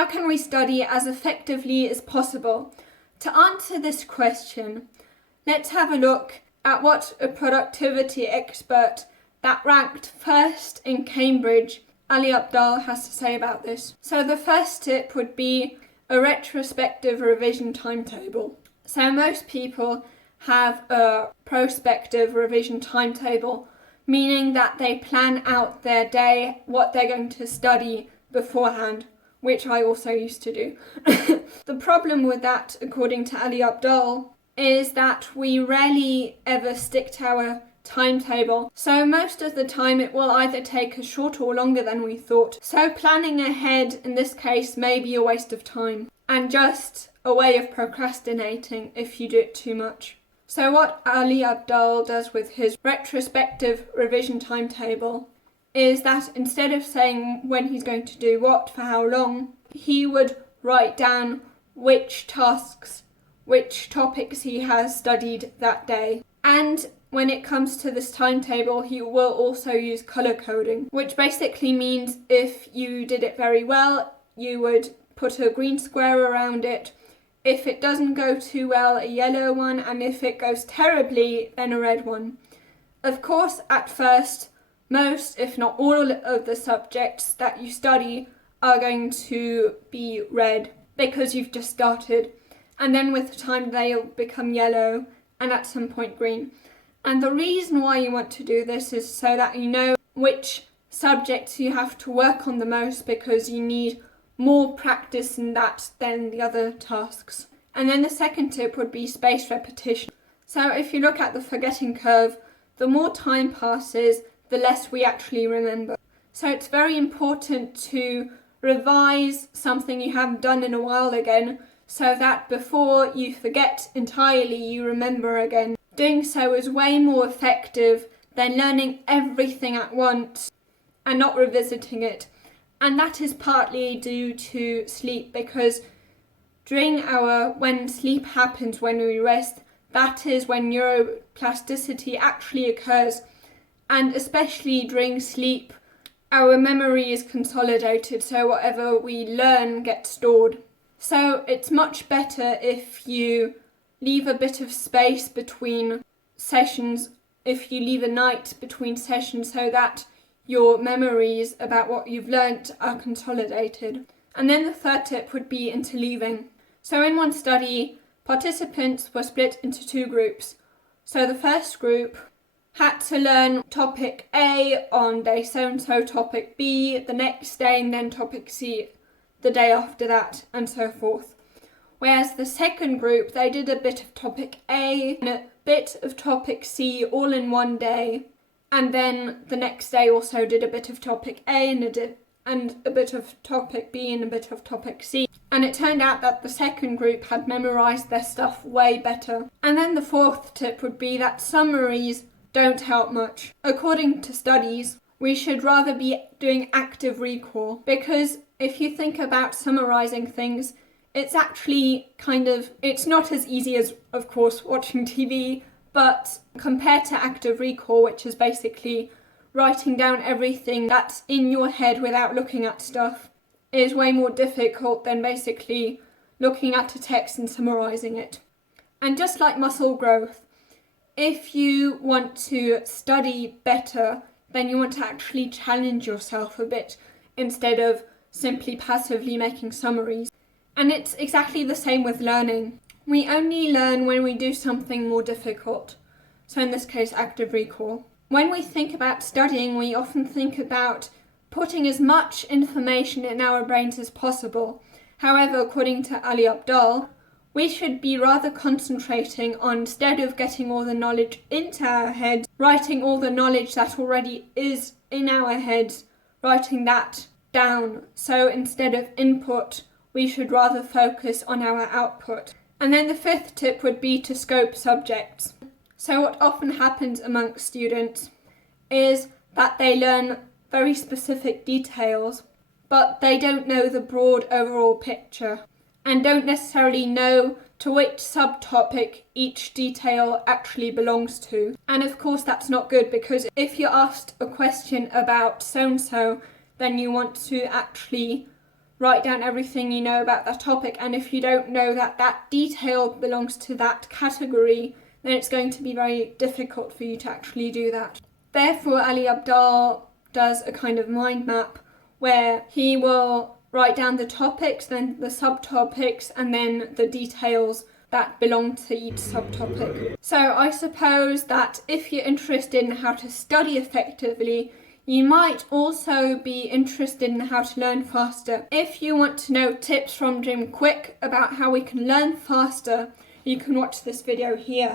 How can we study as effectively as possible? To answer this question, let's have a look at what a productivity expert that ranked first in Cambridge, Ali Abdaal, has to say about this. So the first tip would be a retrospective revision timetable. So most people have a prospective revision timetable, meaning that they plan out their day, what they're going to study beforehand, which I also used to do. The problem with that, according to Ali Abdaal, is that we rarely ever stick to our timetable. So most of the time it will either take us shorter or longer than we thought. So planning ahead in this case may be a waste of time and just a way of procrastinating if you do it too much. So what Ali Abdaal does with his retrospective revision timetable is that instead of saying when he's going to do what for how long, he would write down which tasks, which topics he has studied that day. And when it comes to this timetable, he will also use colour coding, which basically means if you did it very well, you would put a green square around it. If it doesn't go too well, a yellow one, and if it goes terribly, then a red one. Of course, at first, most, if not all, of the subjects that you study are going to be red because you've just started. And then with time, they'll become yellow and at some point green. And the reason why you want to do this is so that you know which subjects you have to work on the most, because you need more practice in that than the other tasks. And then the second tip would be spaced repetition. So if you look at the forgetting curve, the more time passes, the less we actually remember. So it's very important to revise something you haven't done in a while again, so that before you forget entirely, you remember again. Doing so is way more effective than learning everything at once and not revisiting it. And that is partly due to sleep, because when sleep happens, when we rest, that is when neuroplasticity actually occurs. And especially during sleep, our memory is consolidated, so whatever we learn gets stored. So it's much better if you leave a bit of space between sessions, if you leave a night between sessions, so that your memories about what you've learnt are consolidated. And then the third tip would be interleaving. So in one study, participants were split into two groups. So the first group had to learn topic A on day so-and-so, topic B the next day, and then topic C the day after that, and so forth. Whereas the second group, they did a bit of topic A and a bit of topic C all in one day. And then the next day also did a bit of topic A and a bit of topic B and a bit of topic C. And it turned out that the second group had memorised their stuff way better. And then the fourth tip would be that summaries don't help much. According to studies, we should rather be doing active recall, because if you think about summarising things, it's actually it's not as easy as, of course, watching TV, but compared to active recall, which is basically writing down everything that's in your head without looking at stuff, is way more difficult than basically looking at a text and summarising it. And just like muscle growth, if you want to study better, then you want to actually challenge yourself a bit instead of simply passively making summaries. And it's exactly the same with learning. We only learn when we do something more difficult. So in this case, active recall. When we think about studying, we often think about putting as much information in our brains as possible. However, according to Ali Abdaal, we should be rather concentrating on, instead of getting all the knowledge into our heads, writing all the knowledge that already is in our heads, writing that down. So instead of input, we should rather focus on our output. And then the fifth tip would be to scope subjects. So what often happens amongst students is that they learn very specific details, but they don't know the broad overall picture and don't necessarily know to which subtopic each detail actually belongs to. And of course that's not good, because if you're asked a question about so-and-so, then you want to actually write down everything you know about that topic, and if you don't know that that detail belongs to that category, then it's going to be very difficult for you to actually do that. Therefore, Ali Abdaal does a kind of mind map where he will write down the topics, then the subtopics, and then the details that belong to each subtopic. So I suppose that if you're interested in how to study effectively, you might also be interested in how to learn faster. If you want to know tips from Jim Quick about how we can learn faster, you can watch this video here.